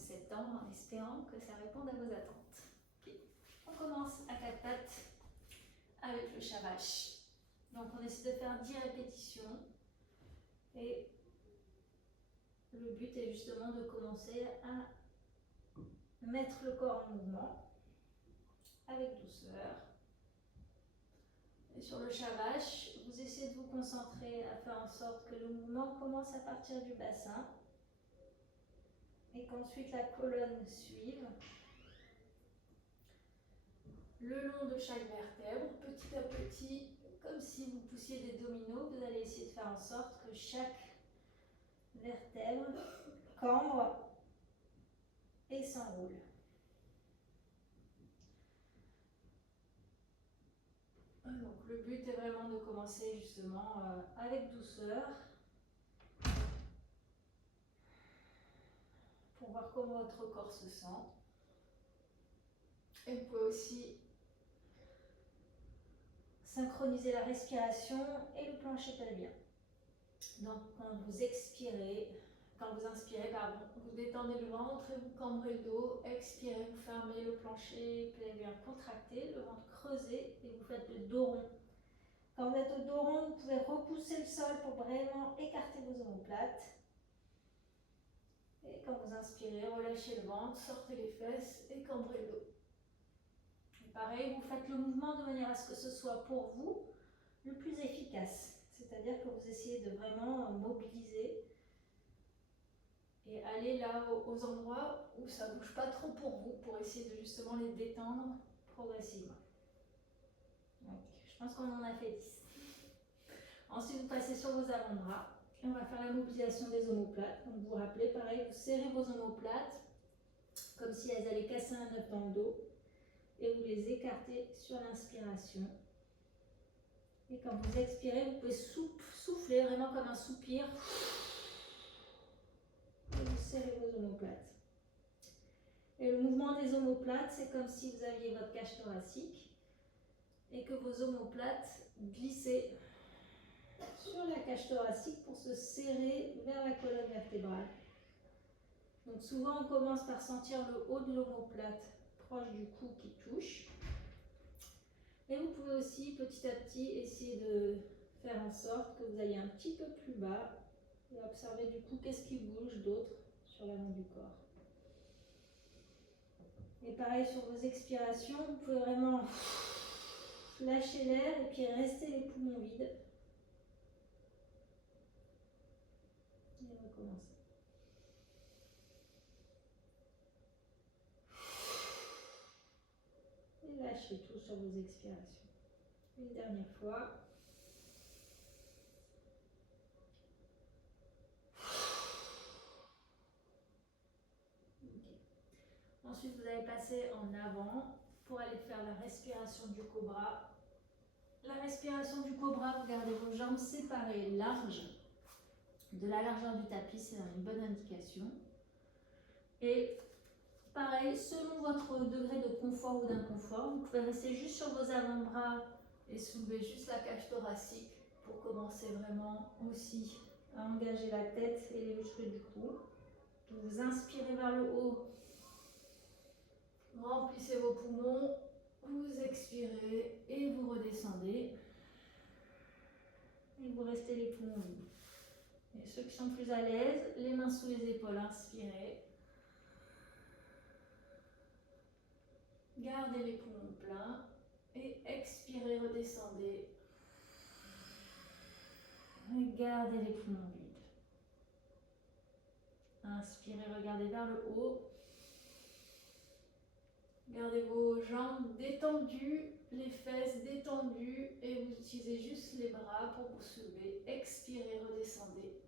septembre en espérant que ça réponde à vos attentes. Okay. On commence à 4 pattes avec le shavash. Donc on essaie de faire 10 répétitions et le but est justement de commencer à mettre le corps en mouvement avec douceur. Et sur le shavash, vous essayez de vous concentrer à faire en sorte que le mouvement commence à partir du bassin et qu'ensuite la colonne suive le long de chaque vertèbre, petit à petit, comme si vous poussiez des dominos. Vous allez essayer de faire en sorte que chaque vertèbre cambre et s'enroule. Donc le but est vraiment de commencer justement avec douceur pour voir comment votre corps se sent. Et vous pouvez aussi synchroniser la respiration et le plancher pelvien. Donc quand vous inspirez, vous détendez le ventre et vous cambrez le dos. Expirez, vous fermez le plancher pelvien contracté, le ventre creusé et vous faites le dos rond. Quand vous êtes au dos rond, vous pouvez repousser le sol pour vraiment écarter vos omoplates. Et quand vous inspirez, relâchez le ventre, sortez les fesses et cambrez le dos. Et pareil, vous faites le mouvement de manière à ce que ce soit pour vous le plus efficace. C'est-à-dire que vous essayez de vraiment mobiliser et aller là aux endroits où ça ne bouge pas trop pour vous, pour essayer de justement les détendre progressivement. Donc, je pense qu'on en a fait 10. Ensuite, vous passez sur vos avant-bras et on va faire la mobilisation des omoplates. Donc, vous vous rappelez, pareil, vous serrez vos omoplates comme si elles allaient casser un œuf dans le dos et vous les écartez sur l'inspiration. Et quand vous expirez, vous pouvez souffler vraiment comme un soupir. Et vous serrez vos omoplates. Et le mouvement des omoplates, c'est comme si vous aviez votre cage thoracique et que vos omoplates glissaient sur la cage thoracique pour se serrer vers la colonne vertébrale. Donc souvent, on commence par sentir le haut de l'omoplate proche du cou qui touche. Et vous pouvez aussi petit à petit essayer de faire en sorte que vous ayez un petit peu plus bas et observer du coup qu'est-ce qui bouge d'autre sur l'avant du corps. Et pareil sur vos expirations, vous pouvez vraiment lâcher l'air et puis rester les poumons vides. Et recommencer. Et lâchez tout sur vos expirations. Une dernière fois. Ensuite, vous allez passer en avant pour aller faire la respiration du cobra. La respiration du cobra, vous gardez vos jambes séparées, larges, de la largeur du tapis, c'est une bonne indication. Et pareil, selon votre degré de confort ou d'inconfort, vous pouvez rester juste sur vos avant-bras et soulever juste la cage thoracique pour commencer vraiment aussi à engager la tête et les muscles du cou. Vous inspirez vers le haut. Remplissez vos poumons, vous expirez et vous redescendez. Et vous restez les poumons vides. Et ceux qui sont plus à l'aise, les mains sous les épaules, inspirez. Gardez les poumons pleins et expirez, redescendez. Et gardez les poumons vides. Inspirez, regardez vers le haut. Gardez vos jambes détendues, les fesses détendues et vous utilisez juste les bras pour vous soulever. Expirez, redescendez.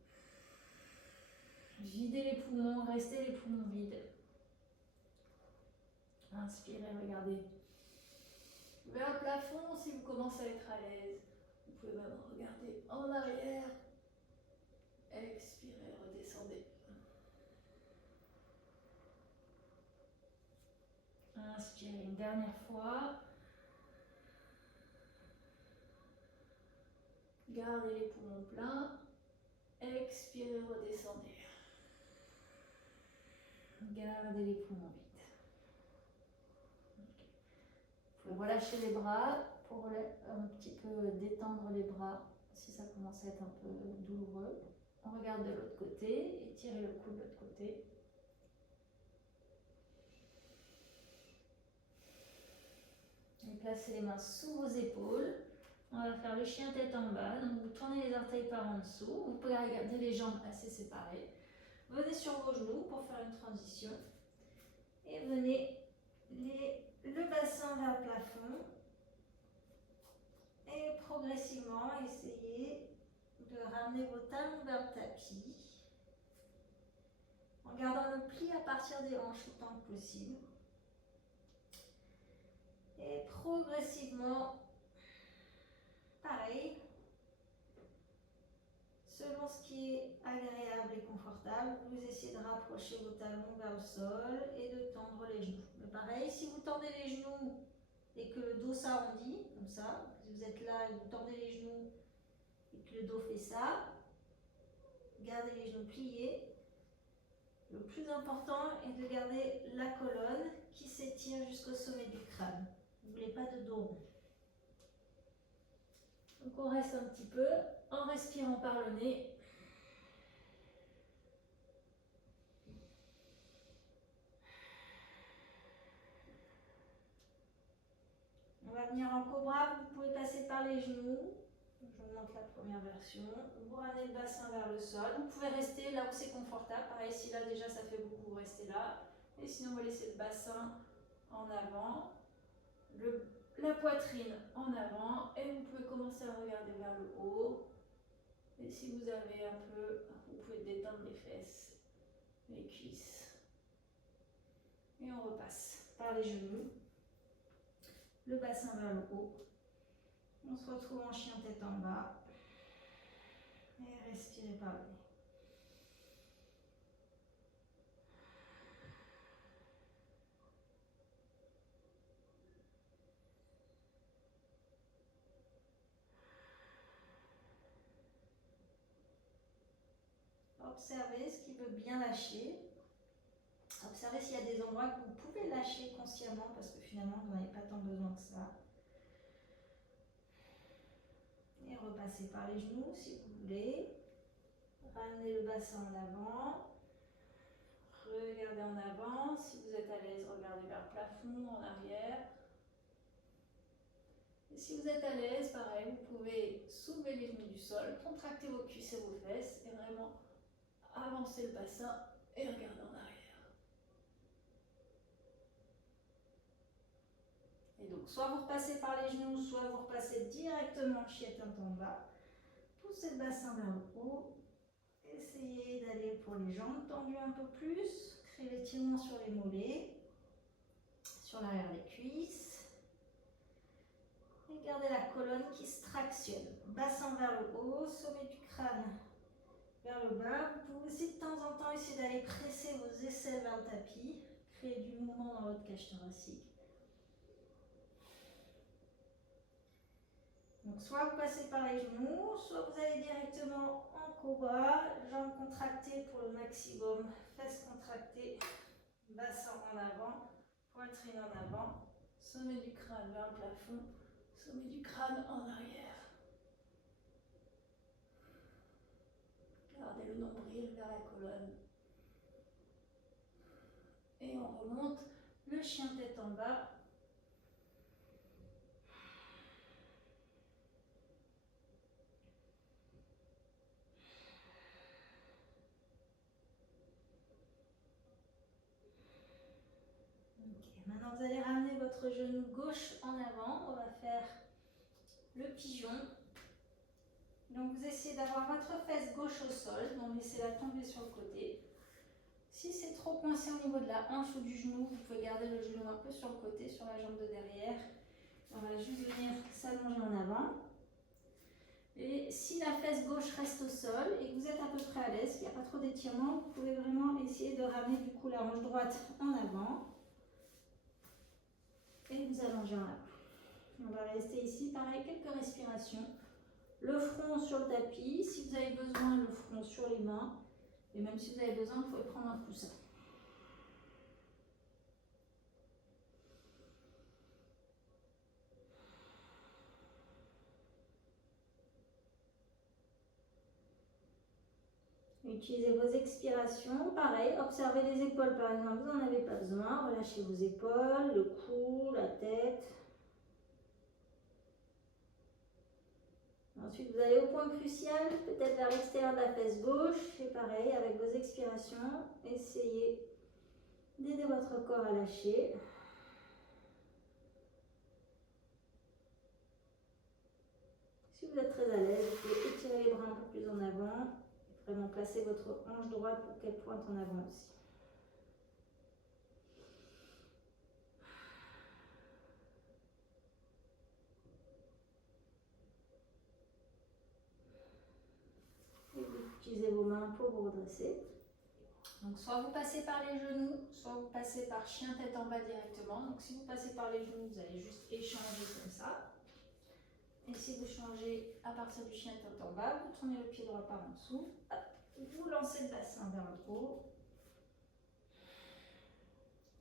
Videz les poumons, restez les poumons vides. Inspirez, regardez vers le plafond si vous commencez à être à l'aise. Vous pouvez même regarder en arrière. Expirez, redescendez. Inspirez une dernière fois. Gardez les poumons pleins. Expirez, redescendez. Gardez les poumons vides. Vous pouvez relâcher les bras pour un petit peu détendre les bras si ça commence à être un peu douloureux. On regarde de l'autre côté, étirez le cou de l'autre côté. Et placez les mains sous vos épaules. On va faire le chien tête en bas. Donc vous tournez les orteils par en dessous. Vous pouvez regarder les jambes assez séparées. Venez sur vos genoux pour faire une transition. Et venez le bassin vers le plafond. Et progressivement, essayez de ramener vos talons vers le tapis. En gardant le pli à partir des hanches autant que possible. Et progressivement, pareil, selon ce qui est agréable et confortable, vous essayez de rapprocher vos talons vers le sol et de tendre les genoux. Mais pareil, si vous tendez les genoux et que le dos s'arrondit, comme ça, si vous êtes là et vous tendez les genoux et que le dos fait ça, gardez les genoux pliés. Le plus important est de garder la colonne qui s'étire jusqu'au sommet du crâne. Vous ne voulez pas de dos rond. Donc on reste un petit peu en respirant par le nez. On va venir en cobra, vous pouvez passer par les genoux. Je vous montre la première version. Vous ramenez le bassin vers le sol. Vous pouvez rester là où c'est confortable. Pareil, si là déjà ça fait beaucoup, vous restez là. Et sinon, vous laissez le bassin en avant, la poitrine en avant. Et vous pouvez commencer à regarder vers le haut. Et si vous avez un peu, vous pouvez détendre les fesses, les cuisses. Et on repasse par les genoux. Le bassin vers le haut. On se retrouve en chien tête en bas. Et respirez par le nez. Observez ce qui veut bien lâcher. Observez s'il y a des endroits que vous pouvez lâcher consciemment parce que finalement vous n'avez pas tant besoin que ça. Et repassez par les genoux si vous voulez. Ramenez le bassin en avant. Regardez en avant. Si vous êtes à l'aise, regardez vers le plafond, en arrière. Et si vous êtes à l'aise, pareil, vous pouvez soulever les genoux du sol, contracter vos cuisses et vos fesses et vraiment avancer le bassin et regarder en arrière. Et donc, soit vous repassez par les genoux, soit vous repassez directement le chien tête en bas. Poussez le bassin vers le haut. Essayez d'aller pour les jambes tendues un peu plus. Créez l'étirement sur les mollets, sur l'arrière des cuisses. Et gardez la colonne qui se tractionne. Bassin vers le haut, sommet du crâne vers le bas. Vous pouvez aussi de temps en temps essayer d'aller presser vos aisselles vers le tapis. Créer du mouvement dans votre cage thoracique. Donc soit vous passez par les genoux, soit vous allez directement en cobra, jambes contractées pour le maximum, fesses contractées, bassin en avant, poitrine en avant, sommet du crâne vers le plafond, sommet du crâne en arrière. Gardez le nombril vers la colonne. Et on remonte le chien tête en bas. Maintenant, vous allez ramener votre genou gauche en avant. On va faire le pigeon. Donc, vous essayez d'avoir votre fesse gauche au sol. Donc, laissez-la tomber sur le côté. Si c'est trop coincé au niveau de la hanche ou du genou, vous pouvez garder le genou un peu sur le côté, sur la jambe de derrière. On va juste venir s'allonger en avant. Et si la fesse gauche reste au sol et que vous êtes à peu près à l'aise, qu'il n'y a pas trop d'étirement, vous pouvez vraiment essayer de ramener du coup la hanche droite en avant. Et vous allongez en avant. On va rester ici, pareil, quelques respirations. Le front sur le tapis, si vous avez besoin, le front sur les mains. Et même si vous avez besoin, vous pouvez prendre un coussin. Utilisez vos expirations. Pareil, observez les épaules par exemple, vous n'en avez pas besoin. Relâchez vos épaules, le cou, la tête. Ensuite, vous allez au point crucial, peut-être vers l'extérieur de la fesse gauche. Et pareil, avec vos expirations, essayez d'aider votre corps à lâcher. Si vous êtes très à l'aise, vous pouvez étirer les bras un peu plus en avant. Et vraiment placer votre hanche droite pour qu'elle pointe en avant aussi. Et vous utilisez vos mains pour vous redresser. Donc soit vous passez par les genoux, soit vous passez par chien tête en bas directement. Donc si vous passez par les genoux, vous allez juste échanger comme ça. Et si vous changez à partir du chien tête en bas, vous tournez le pied droit par en dessous. Hop, vous lancez le bassin vers le haut.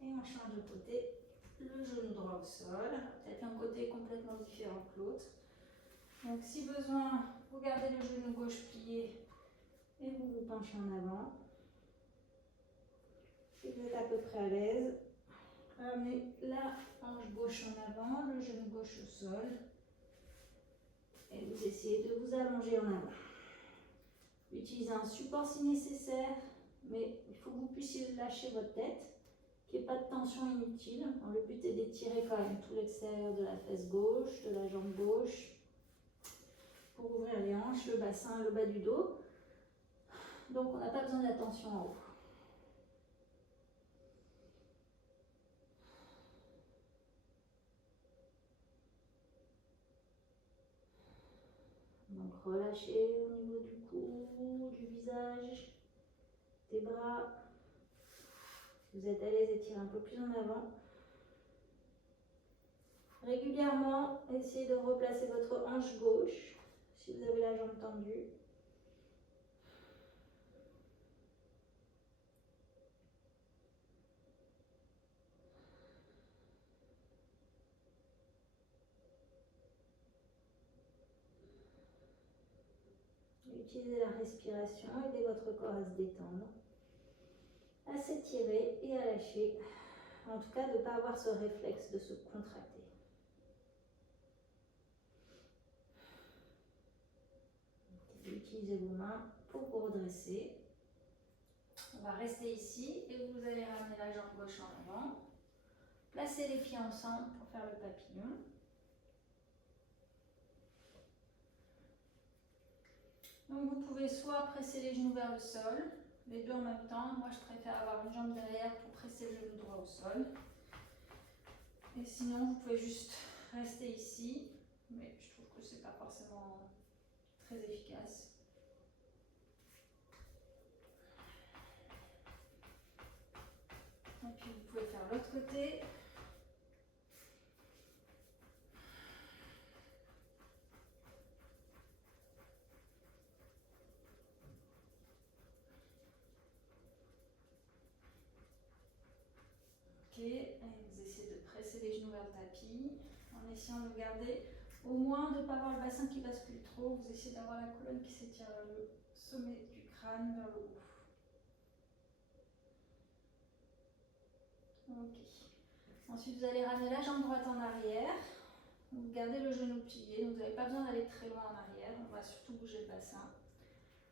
Et on change de côté. Le genou droit au sol. Peut-être un côté complètement différent que l'autre. Donc si besoin, vous gardez le genou gauche plié et vous vous penchez en avant. Si vous êtes à peu près à l'aise, ramenez la hanche gauche en avant, le genou gauche au sol. Et vous essayez de vous allonger en avant. Utilisez un support si nécessaire, mais il faut que vous puissiez lâcher votre tête, qu'il n'y ait pas de tension inutile. Le but est d'étirer quand même tout l'extérieur de la fesse gauche, de la jambe gauche, pour ouvrir les hanches, le bassin, le bas du dos. Donc on n'a pas besoin de la tension en haut. Donc relâchez au niveau du cou, du visage, des bras. Si vous êtes à l'aise, étirez un peu plus en avant. Régulièrement, essayez de replacer votre hanche gauche si vous avez la jambe tendue. Utilisez la respiration, aidez votre corps à se détendre, à s'étirer et à lâcher. En tout cas, de ne pas avoir ce réflexe de se contracter. Utilisez vos mains pour vous redresser. On va rester ici et vous allez ramener la jambe gauche en avant. Placez les pieds ensemble pour faire le papillon. Donc vous pouvez soit presser les genoux vers le sol, les deux en même temps. Moi je préfère avoir une jambe derrière pour presser le genou droit au sol. Et sinon vous pouvez juste rester ici, mais je trouve que c'est pas forcément très efficace. Et puis vous pouvez faire l'autre côté. Ok, et vous essayez de presser les genoux vers le tapis en essayant de garder au moins de ne pas avoir le bassin qui bascule trop. Vous essayez d'avoir la colonne qui s'étire vers le sommet du crâne, vers le haut. Ok. Ensuite, vous allez ramener la jambe droite en arrière. Vous gardez le genou plié, donc vous n'avez pas besoin d'aller très loin en arrière. On va surtout bouger le bassin.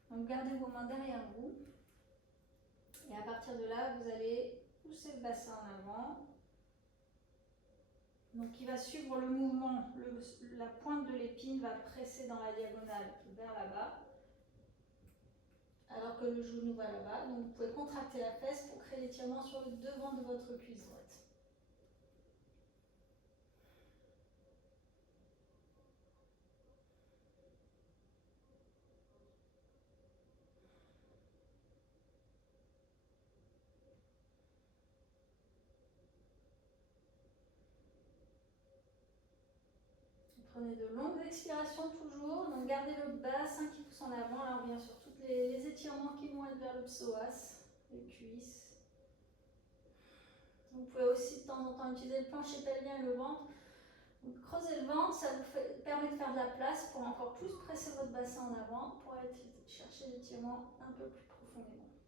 Donc gardez vos mains derrière vous. Et à partir de là, vous allez pousser le bassin en avant. Donc il va suivre le mouvement. La pointe de l'épine va presser dans la diagonale vers là-bas. Alors que le genou va là-bas. Donc vous pouvez contracter la fesse pour créer l'étirement sur le devant de votre cuisse droite. Prenez de longues expirations toujours, donc gardez le bassin qui pousse en avant. Là on revient sur tous les étirements qui vont être vers le psoas, les cuisses. Vous pouvez aussi de temps en temps utiliser le plancher pelvien et le ventre. Donc, creusez le ventre, ça vous permet de faire de la place pour encore plus presser votre bassin en avant, pour aller chercher l'étirement un peu plus profond profondément.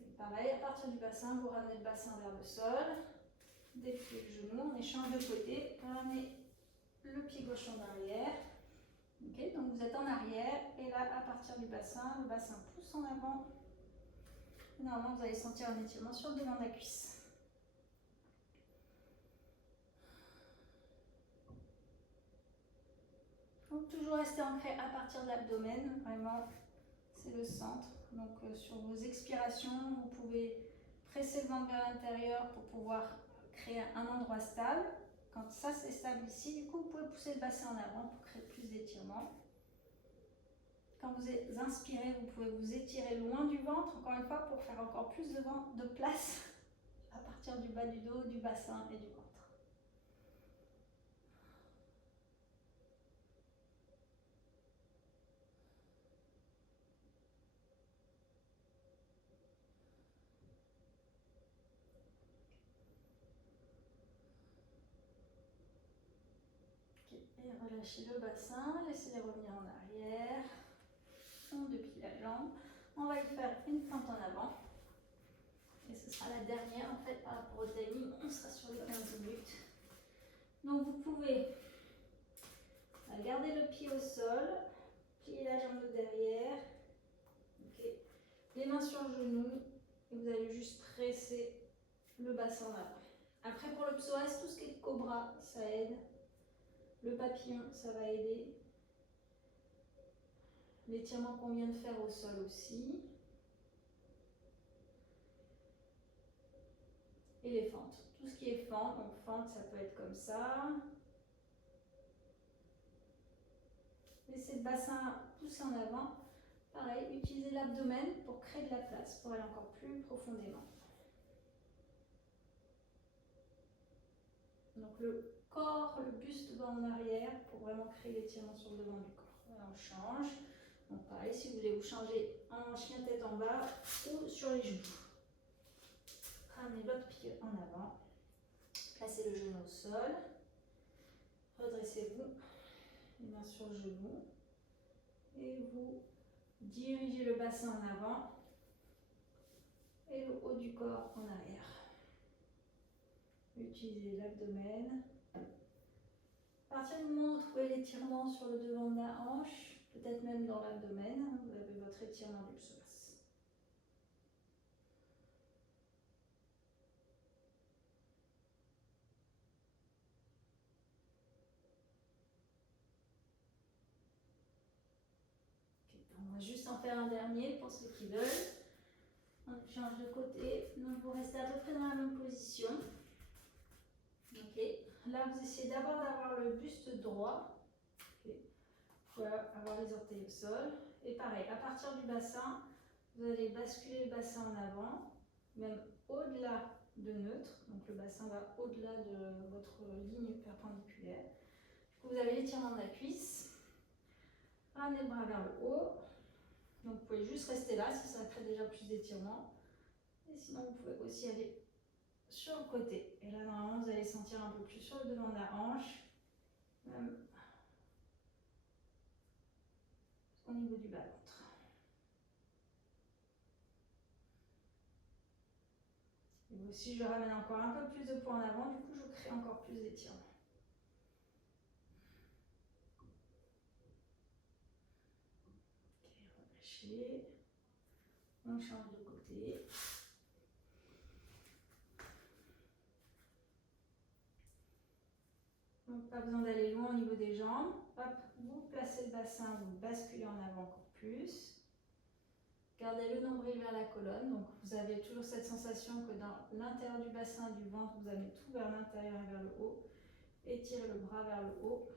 Et pareil, à partir du bassin, vous ramenez le bassin vers le sol, dépliez le genou, on échange de côté, ramenez le pied gauche en arrière. Okay, donc vous êtes en arrière et là, à partir du bassin, le bassin pousse en avant. Et normalement, vous allez sentir un étirement sur le devant de la cuisse. Donc toujours rester ancré à partir de l'abdomen, vraiment, c'est le centre. Donc sur vos expirations, vous pouvez presser le ventre vers l'intérieur pour pouvoir créer un endroit stable. Quand ça c'est stable ici, du coup vous pouvez pousser le bassin en avant pour créer plus d'étirement. Quand vous inspirez, vous pouvez vous étirer loin du ventre, encore une fois, pour faire encore plus de place à partir du bas du dos, du bassin et du ventre. Et relâchez le bassin, laissez-les revenir en arrière. On déplie la jambe. On va y faire une fente en avant. Et ce sera la dernière en fait par rapport au timing. On sera sur les 15 minutes. Donc vous pouvez garder le pied au sol, plier la jambe de derrière. Okay. Les mains sur le genou. Et vous allez juste presser le bassin en avant. Après pour le psoas, tout ce qui est cobra, ça aide. Le papillon, ça va aider. L'étirement qu'on vient de faire au sol aussi. Et les fentes. Tout ce qui est fente, donc fente, ça peut être comme ça. Laissez le bassin pousser en avant. Pareil, utilisez l'abdomen pour créer de la place, pour aller encore plus profondément. Donc le corps, le buste va en arrière pour vraiment créer l'étirement sur le devant du corps. Voilà, on change. Donc pareil, si vous voulez vous changer en chien tête en bas ou sur les genoux. Ramenez l'autre pied en avant. Placez le genou au sol. Redressez-vous. Les mains sur le genou. Et vous dirigez le bassin en avant. Et le haut du corps en arrière. Utilisez l'abdomen. À partir du moment où vous trouvez l'étirement sur le devant de la hanche, peut-être même dans l'abdomen, vous avez votre étirement du psoas. On va juste en faire un dernier pour ceux qui veulent. On change de côté. Donc vous restez à peu près dans la même position. Ok. Là vous essayez d'abord d'avoir le buste droit. Okay. Vous pouvez avoir les orteils au sol. Et pareil, à partir du bassin, vous allez basculer le bassin en avant, même au-delà de neutre. Donc le bassin va au-delà de votre ligne perpendiculaire. Du coup vous avez l'étirement de la cuisse. Ramenez le bras vers le haut. Donc vous pouvez juste rester là si ça crée déjà plus d'étirement. Et sinon vous pouvez aussi aller sur le côté. Et là normalement vous allez sentir un peu plus sur le devant de la hanche. Même au niveau du bas-ventre. Et aussi je ramène encore un peu plus de poids en avant, du coup je crée encore plus d'étirement. Ok, relâchez. On change de côté. Donc pas besoin d'aller loin au niveau des jambes. Hop, vous placez le bassin, vous basculez en avant encore plus. Gardez le nombril vers la colonne. Donc vous avez toujours cette sensation que dans l'intérieur du bassin, du ventre, vous amenez tout vers l'intérieur et vers le haut. Étirez le bras vers le haut.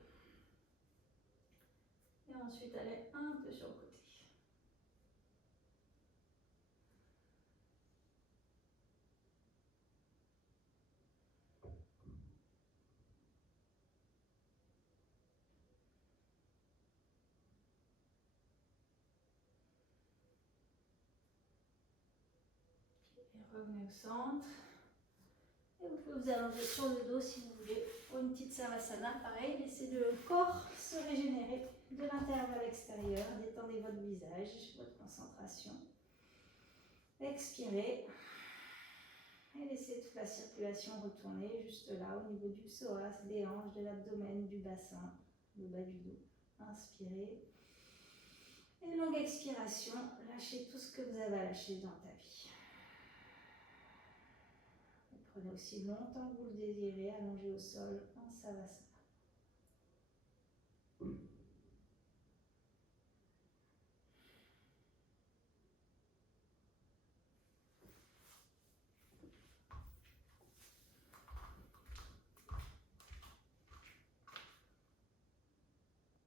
Et ensuite allez un peu sur le côté. Et revenez au centre. Et vous pouvez vous allonger sur le dos si vous voulez. Pour une petite savasana, pareil, laissez le corps se régénérer de l'intérieur vers l'extérieur. Détendez votre visage, votre concentration. Expirez. Et laissez toute la circulation retourner juste là, au niveau du psoas, des hanches, de l'abdomen, du bassin, le bas du dos. Inspirez. Et longue expiration, lâchez tout ce que vous avez à lâcher dans ta vie. Et prenez aussi longtemps que vous le désirez, allongé au sol en savasana.